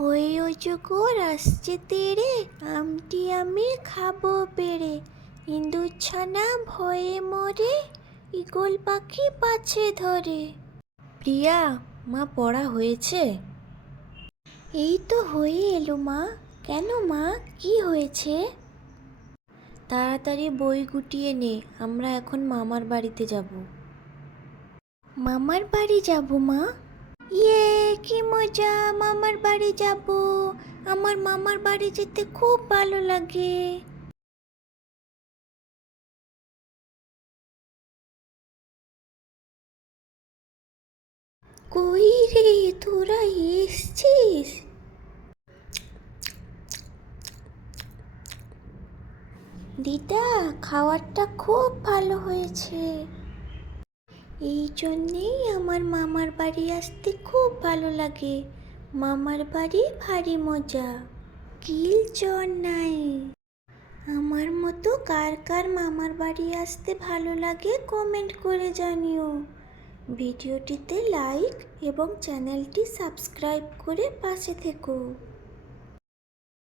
ওই অজগর আসছে তেড়ে, আমটি আমি খাবো পেড়ে। ইঁদুর ছানা ভয়ে মরে, ঈগল পাখি পাছে ধরে। প্রিয়া, মা পড়া হয়েছে? এই তো হয়ে এলো মা। কেন মা, কি হয়েছে? তাড়াতাড়ি বই গুটিয়ে নে, আমরা এখন মামার বাড়িতে যাব। মামার বাড়ি যাব মা? ইয়ে, কি মজা! মামার বাড়ি যাব। আমার মামার বাড়ি যেতে খুব ভালো লাগে। কই রে, তোরা এসছিস? দিদা, খাবারটা খুব ভালো হয়েছে। এই জন্যেই আমার মামার বাড়ি আসতে খুব ভালো লাগে। মামার বাড়ি ভারী মজা, কিল চর নাই। আমার মতো কার কার মামার বাড়ি আসতে ভালো লাগে কমেন্ট করে জানিও। ভিডিওটিতে লাইক এবং চ্যানেলটি সাবস্ক্রাইব করে পাশে থেকো।